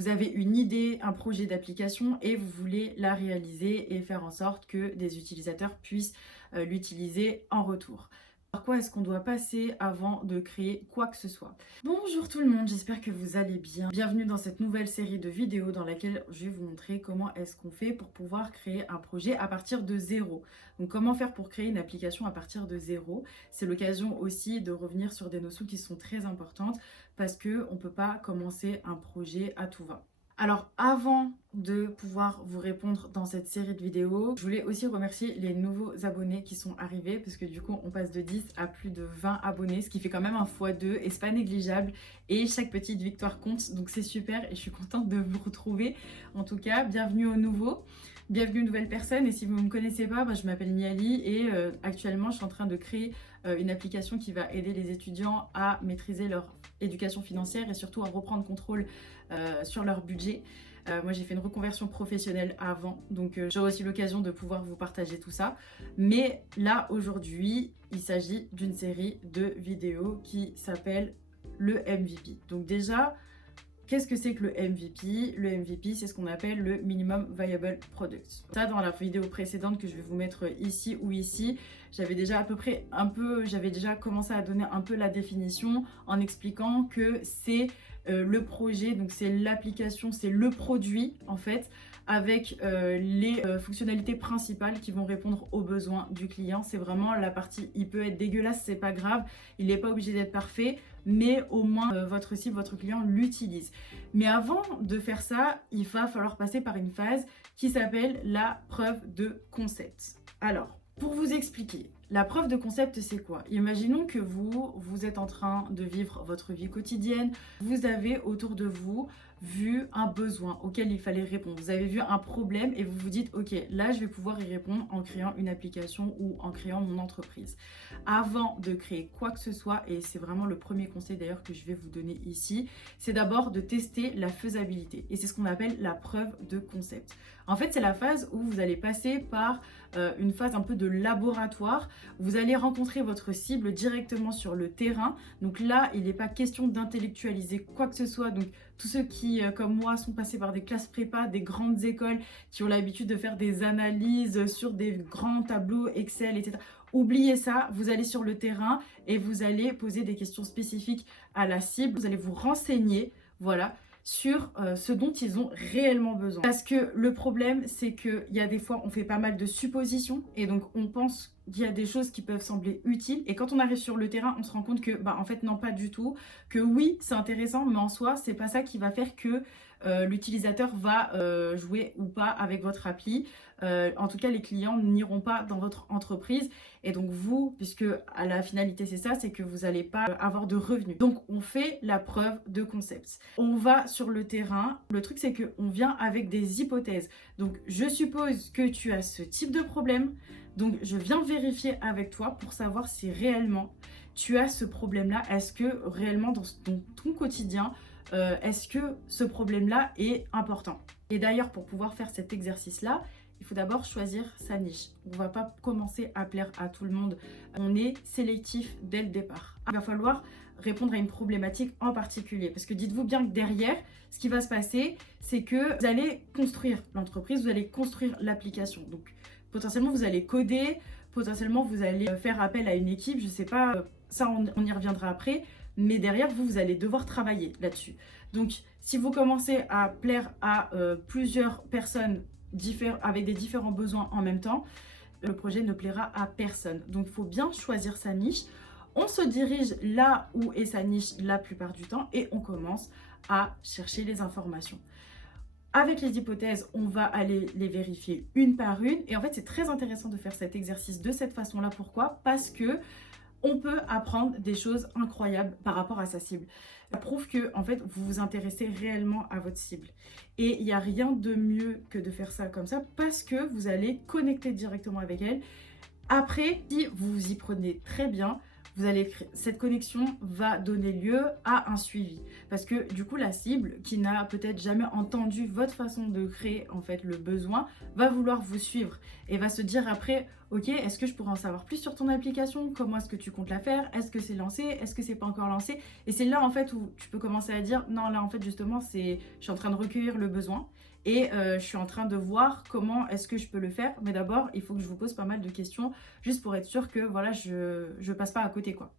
vous avez une idée, un projet d'application et vous voulez la réaliser et faire en sorte que des utilisateurs puissent l'utiliser en retour. Par quoi est-ce qu'on doit passer avant de créer quoi que ce soit? Bonjour tout le monde, j'espère que vous allez bien. Bienvenue dans cette nouvelle série de vidéos dans laquelle je vais vous montrer comment est-ce qu'on fait pour pouvoir créer un projet à partir de zéro. Donc comment faire pour créer une application à partir de zéro. C'est l'occasion aussi de revenir sur des notions qui sont très importantes parce qu'on ne peut pas commencer un projet à tout va. Alors avant de pouvoir vous répondre dans cette série de vidéos, je voulais aussi remercier les nouveaux abonnés qui sont arrivés parce que du coup on passe de 10 à plus de 20 abonnés, ce qui fait quand même un x2 et c'est pas négligeable et chaque petite victoire compte, donc c'est super et je suis contente de vous retrouver. En tout cas, bienvenue aux nouveaux. Bienvenue nouvelle personne et si vous ne me connaissez pas, je m'appelle Miali et actuellement je suis en train de créer une application qui va aider les étudiants à maîtriser leur éducation financière et surtout à reprendre contrôle sur leur budget. Moi j'ai fait une reconversion professionnelle avant, donc j'aurai aussi l'occasion de pouvoir vous partager tout ça. Mais là aujourd'hui, il s'agit d'une série de vidéos qui s'appelle le MVP. Donc déjà, qu'est-ce que c'est que le MVP? Le MVP, c'est ce qu'on appelle le Minimum Viable Product. Ça, dans la vidéo précédente que je vais vous mettre ici ou ici, j'avais déjà j'avais déjà commencé à donner un peu la définition en expliquant que c'est le projet, donc c'est l'application, c'est le produit en fait, avec les fonctionnalités principales qui vont répondre aux besoins du client. C'est vraiment la partie, il peut être dégueulasse, c'est pas grave, il n'est pas obligé d'être parfait, mais au moins votre cible, votre client l'utilise. Mais avant de faire ça, il va falloir passer par une phase qui s'appelle la preuve de concept. Alors, pour vous expliquer, la preuve de concept, c'est quoi? Imaginons que vous êtes en train de vivre votre vie quotidienne, vous avez autour de vous vu un besoin auquel il fallait répondre. Vous avez vu un problème et vous vous dites, ok, là, je vais pouvoir y répondre en créant une application ou en créant mon entreprise. Avant de créer quoi que ce soit, et c'est vraiment le premier conseil d'ailleurs que je vais vous donner ici, c'est d'abord de tester la faisabilité. Et c'est ce qu'on appelle la preuve de concept. En fait, c'est la phase où vous allez passer par une phase un peu de laboratoire. Vous allez rencontrer votre cible directement sur le terrain. Donc là, il n'est pas question d'intellectualiser quoi que ce soit. Donc tous ceux qui, comme moi, sont passés par des classes prépa, des grandes écoles, qui ont l'habitude de faire des analyses sur des grands tableaux Excel, etc. Oubliez ça, vous allez sur le terrain et vous allez poser des questions spécifiques à la cible. Vous allez vous renseigner, voilà, sur ce dont ils ont réellement besoin. Parce que le problème, c'est qu'il y a des fois, on fait pas mal de suppositions et donc on pense qu'il y a des choses qui peuvent sembler utiles et quand on arrive sur le terrain, on se rend compte que, en fait, non, pas du tout. Que oui, c'est intéressant, mais en soi, c'est pas ça qui va faire que l'utilisateur va jouer ou pas avec votre appli. En tout cas, les clients n'iront pas dans votre entreprise. Et donc vous, puisque à la finalité c'est ça, c'est que vous n'allez pas avoir de revenus. Donc on fait la preuve de concept. On va sur le terrain. Le truc c'est qu'on vient avec des hypothèses. Donc je suppose que tu as ce type de problème. Donc je viens vérifier avec toi pour savoir si réellement tu as ce problème-là. Est-ce que réellement dans ton quotidien, est-ce que ce problème-là est important? Et d'ailleurs, pour pouvoir faire cet exercice-là, il faut d'abord choisir sa niche. On ne va pas commencer à plaire à tout le monde. On est sélectif dès le départ. Il va falloir répondre à une problématique en particulier. Parce que dites-vous bien que derrière, ce qui va se passer, c'est que vous allez construire l'entreprise, vous allez construire l'application. Donc potentiellement, vous allez coder, potentiellement, vous allez faire appel à une équipe, je ne sais pas, ça on y reviendra après. Mais derrière, vous allez devoir travailler là-dessus. Donc, si vous commencez à plaire à plusieurs personnes avec des différents besoins en même temps, le projet ne plaira à personne. Donc, il faut bien choisir sa niche. On se dirige là où est sa niche la plupart du temps et on commence à chercher les informations. Avec les hypothèses, on va aller les vérifier une par une. Et en fait, c'est très intéressant de faire cet exercice de cette façon-là. Pourquoi? Parce que on peut apprendre des choses incroyables par rapport à sa cible. Ça prouve que en fait, vous vous intéressez réellement à votre cible. Et il n'y a rien de mieux que de faire ça comme ça parce que vous allez connecter directement avec elle. Après, si vous vous y prenez très bien, cette connexion va donner lieu à un suivi. Parce que du coup, la cible qui n'a peut-être jamais entendu votre façon de créer en fait le besoin va vouloir vous suivre et va se dire après, Ok, est-ce que je pourrais en savoir plus sur ton application? Comment est-ce que tu comptes la faire? Est-ce que c'est lancé? Est-ce que c'est pas encore lancé? Et c'est là en fait où tu peux commencer à dire non, là en fait justement je suis en train de recueillir le besoin et je suis en train de voir comment est-ce que je peux le faire. Mais d'abord, il faut que je vous pose pas mal de questions juste pour être sûr que voilà, je passe pas à côté quoi.